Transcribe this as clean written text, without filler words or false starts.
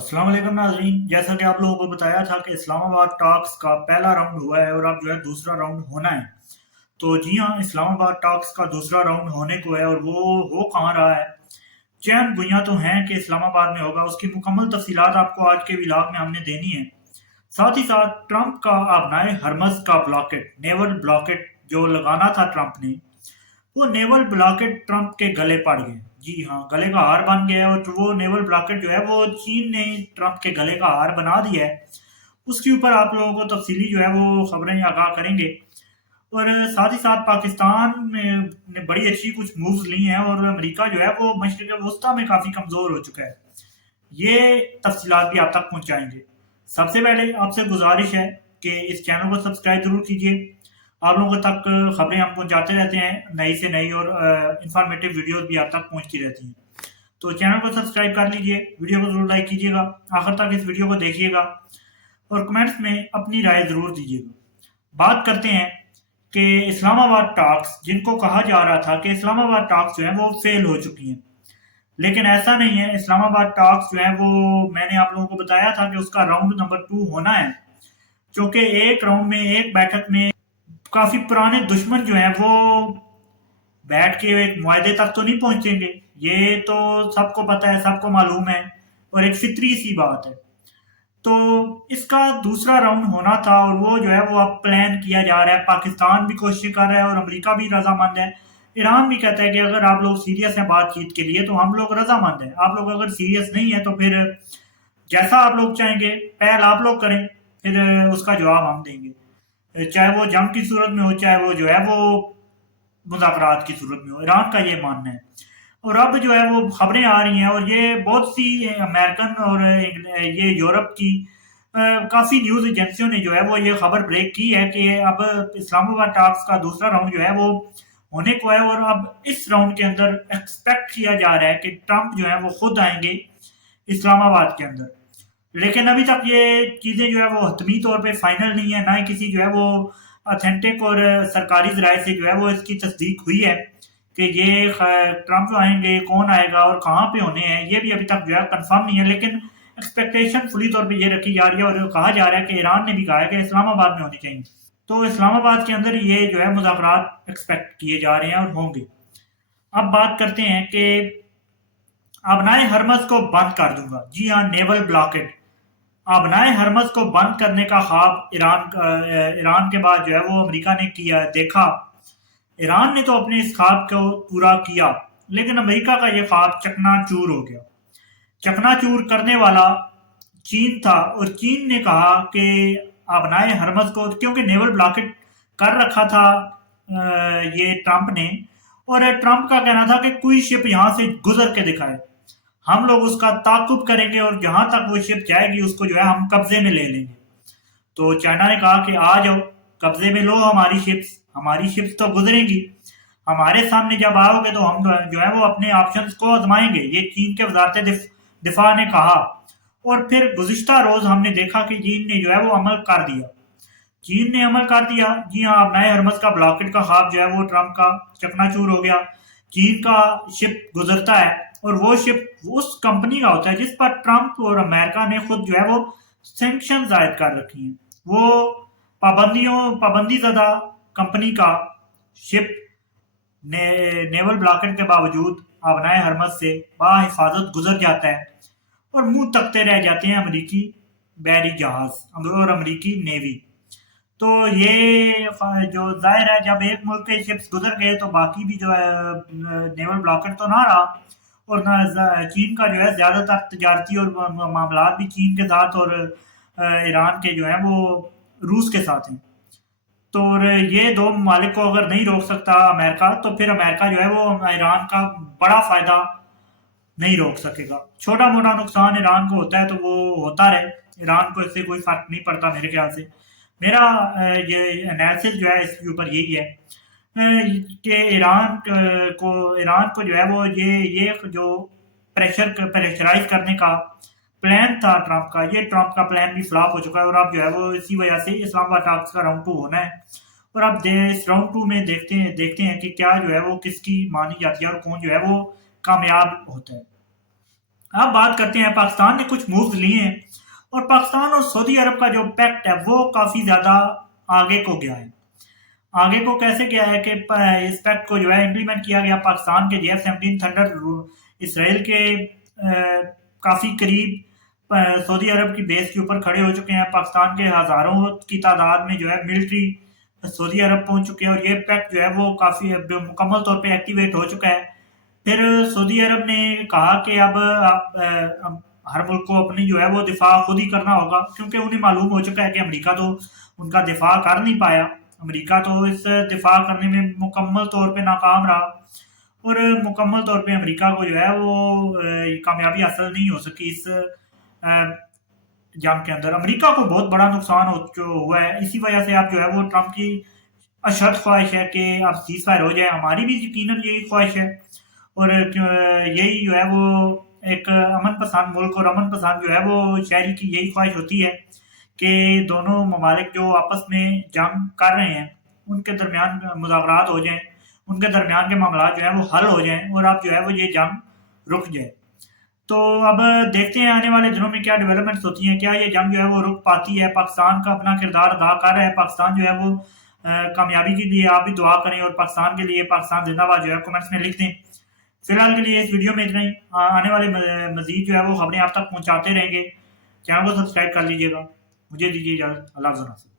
अस्सलाम वालेकुम नाज़रीन। जैसा कि आप लोगों को बताया था कि इस्लामाबाद टॉक्स का पहला राउंड हुआ है और अब जो है दूसरा राउंड होना है। तो जी हाँ, इस्लामाबाद टॉक्स का दूसरा राउंड होने को है और वो हो कहाँ रहा है। चंद गुइयाँ तो हैं कि इस्लामाबाद में होगा, उसकी मुकम्मल तफसीलात आपको आज के व्लॉग में हमने देनी है। साथ ही साथ ट्रंप का आबनाए हरमज़ का ब्लॉकेट, नेवल ब्लॉकेट जो लगाना था ट्रंप ने, वो नेवल ब्लॉकेट ट्रंप के गले पड़ गए। जी हाँ, गले का हार बन गया है और वो नेवल ब्लॉकेट जो है वो चीन ने ट्रंप के गले का हार बना दिया है। उसके ऊपर आप लोगों को तफसीली जो है वो खबरें आगाह करेंगे। और साथ ही साथ पाकिस्तान में ने बड़ी अच्छी कुछ मूव्स ली हैं और अमेरिका जो है वो मशरिक़ वस्ता में काफ़ी कमज़ोर हो चुका है। ये तफसीलात भी आप तक पहुँचाएंगे। सबसे पहले आपसे गुजारिश है कि इस चैनल को सब्सक्राइब ज़रूर कीजिए। आप लोगों तक खबरें हम पहुँचाते रहते हैं, नई से नई, और इंफॉर्मेटिव वीडियोज़ भी आप तक पहुँचती रहती हैं। तो चैनल को सब्सक्राइब कर लीजिए, वीडियो को ज़रूर लाइक कीजिएगा, आखिर तक इस वीडियो को देखिएगा और कमेंट्स में अपनी राय ज़रूर दीजिएगा। बात करते हैं कि इस्लामाबाद टॉक्स, जिनको कहा जा रहा था कि इस्लामाबाद टॉक्स जो है वो फेल हो चुकी हैं, लेकिन ऐसा नहीं है। इस्लामाबाद टॉक्स जो है वो, मैंने आप लोगों को बताया था कि उसका राउंड नंबर 2 होना है, जो कि एक राउंड में, एक बैठक में काफ़ी पुराने दुश्मन जो हैं वो बैठ के एक मुआहदे तक तो नहीं पहुंचेंगे। ये तो सबको पता है, सबको मालूम है और एक फितरी सी बात है। तो इसका दूसरा राउंड होना था और वो जो है वो अब प्लान किया जा रहा है। पाकिस्तान भी कोशिश कर रहा है और अमेरिका भी रजामंद है। ईरान भी कहता है कि अगर आप लोग सीरियस हैं बातचीत के लिए तो हम लोग रजामंद हैं, आप लोग अगर सीरियस नहीं है तो फिर जैसा आप लोग चाहेंगे पहल आप लोग करें, फिर उसका जवाब हम देंगे, चाहे वो जंग की सूरत में हो, चाहे वो जो है वो मुज़ाकरात की सूरत में हो। ईरान का ये मानना है। और अब जो है वो खबरें आ रही हैं और ये बहुत सी अमेरिकन और ये यूरोप की काफ़ी न्यूज़ एजेंसियों ने जो है वो ये खबर ब्रेक की है कि अब इस्लामाबाद टॉक्स का दूसरा राउंड जो है वो होने को है और अब इस राउंड के अंदर एक्सपेक्ट किया जा रहा है कि ट्रंप जो है वो खुद आएंगे इस्लामाबाद के अंदर। लेकिन अभी तक ये चीज़ें जो है वो हतमी तौर पे फाइनल नहीं है, ना ही किसी जो है वो ऑथेंटिक और सरकारी ज़राए से जो है वो इसकी तस्दीक हुई है कि ये ट्रंप आएंगे, कौन आएगा और कहाँ पे होने हैं, ये भी अभी तक जो है कंफर्म नहीं है। लेकिन एक्सपेक्टेशन फुली तौर पे ये रखी जा रही है और कहा जा रहा है कि ईरान ने भी कहा है कि इस्लामाबाद में होनी चाहिए। तो इस्लामाबाद के अंदर ये जो है मुज़ाकरात एक्सपेक्ट किए जा रहे हैं और होंगे। अब बात करते हैं कि अबनाए हरमज़ को बंद कर दूंगा। जी हाँ, नेवल ब्लॉकेट, अबनाए हरमज़ को बंद करने का ख्वाब ईरान के बाद जो है वो अमेरिका ने किया, देखा। ईरान ने तो अपने इस ख्वाब को पूरा किया, लेकिन अमेरिका का ये ख्वाब चकनाचूर हो गया। चकनाचूर करने वाला चीन था और चीन ने कहा कि अबनाए हरमज़ को, क्योंकि नेवल ब्लॉकेट कर रखा था ये ट्रंप ने, और ट्रंप का कहना था कि कोई शिप यहाँ से गुजर के दिखाए, हम लोग उसका ताकुब करेंगे और जहां तक वो शिप जाएगी उसको जो है हम कब्जे में ले लेंगे। तो चाइना ने कहा कि आ जाओ, कब्जे में लो हमारी शिप्स तो गुजरेंगी, हमारे सामने जब आओगे तो हम जो है वो अपने ऑप्शंस को आजमाएंगे, ये चीन के वजारत दिफा ने कहा। और फिर गुज़िश्ता रोज हमने देखा कि चीन ने जो है वो अमल कर दिया। चीन ने अमल कर दिया। जी हाँ, अब नए हरमज का ब्लॉकेट का ख्वाब जो है वो ट्रंप का चकनाचूर हो गया। चीन का शिप गुजरता है और वो शिप उस कंपनी का होता है जिस पर ट्रंप और अमेरिका ने खुद जो है वो सैंक्शन आयद कर रखी हैं। वो पाबंदी ज़दा कंपनी का शिप नेवल ब्लॉकेट के बावजूद अबनाए हरमज से बाहिफाजत गुजर जाता है और मुंह तकते रह जाते हैं अमरीकी बैरी जहाज और अमरीकी नेवी। तो ये जो जाहिर है, जब एक मुल्क के शिप्स गुजर गए तो बाकी भी जो है नेवल ब्लॉकेट तो ना रहा। और चीन का जो है ज़्यादातर तजारती और मामला भी चीन के साथ और ईरान के जो है वो रूस के साथ हैं। तो और ये दो ममालिक को अगर नहीं रोक सकता अमेरिका, तो फिर अमेरिका जो है वो ईरान का बड़ा फ़ायदा नहीं रोक सकेगा। छोटा मोटा नुकसान ईरान को होता है तो वो होता रहे, ईरान को इससे कोई फर्क नहीं पड़ता मेरे ख्याल से। मेरा ये एनालिसिस जो है इसके ऊपर यही है कि ईरान को जो है वो ये जो प्रेशराइज करने का प्लान था ट्रंप का, ये ट्रंप का प्लान भी फ्लॉप हो चुका है और अब जो है वो इसी वजह से इस्लामाबाद टॉक्स का राउंड 2 होना है। और अब इस राउंड 2 में देखते हैं कि क्या जो है वो किसकी मानी जाती है और कौन जो है वो कामयाब होता है। अब बात करते हैं, पाकिस्तान ने कुछ मूव्स लिए हैं और पाकिस्तान और सऊदी अरब का जो पैक्ट है वो काफ़ी ज़्यादा आगे को गया है। आगे को कैसे गया है कि इस पैक्ट को जो है इम्प्लीमेंट किया गया। पाकिस्तान के JF-17 थंडर इसराइल के काफ़ी करीब सऊदी अरब की बेस के ऊपर खड़े हो चुके हैं। पाकिस्तान के हज़ारों की तादाद में जो है मिलिट्री सऊदी अरब पहुंच चुके हैं और ये पैक्ट जो है वो काफ़ी मुकम्मल तौर पे एक्टिवेट हो चुका है। फिर सऊदी अरब ने कहा कि अब हर मुल्क को अपनी जो है वो दिफा खुद ही करना होगा, क्योंकि उन्हें मालूम हो चुका है कि अमेरिका तो उनका दिफा कर नहीं पाया। अमेरिका तो इस दिफा करने में मुकम्मल तौर पे नाकाम रहा और मुकम्मल तौर पे अमेरिका को जो है वो कामयाबी हासिल नहीं हो सकी इस जंग के अंदर। अमेरिका को बहुत बड़ा नुकसान हो जो हुआ है। इसी वजह से अब जो है वो ट्रंप की अशद ख्वाहिश है कि अब सीज फायर हो जाए। हमारी भी यकीनन यही ख्वाहिश है और यही जो है वो एक अमन पसंद मुल्क और अमन पसंद जो है वो शहरी की यही ख्वाहिश होती है कि दोनों ममालिक जो आपस में जंग कर रहे हैं उनके दरमियान मुज़ाकरात हो जाएं, उनके दरमियान के मामला जो है वो हल हो जाएं और अब जो है वो ये जंग रुक जाए। तो अब देखते हैं आने वाले दिनों में क्या डेवलपमेंट्स होती हैं, क्या ये जंग जो है वो रुक पाती है। पाकिस्तान का अपना किरदार अदा कर रहा है। पाकिस्तान जो है वो कामयाबी के लिए आप भी दुआ करें और पाकिस्तान के लिए पाकिस्तान जिंदाबाद जो है कमेंट्स में लिख दें। फिलहाल के लिए इस वीडियो में इतना ही। आने वाले मजीद जो है वो खबरें आप तक पहुंचाते रहेंगे। चैनल को सब्सक्राइब कर लीजिएगा। मुझे दीजिए इजाज़त। अल्लाह हाफ़िज़।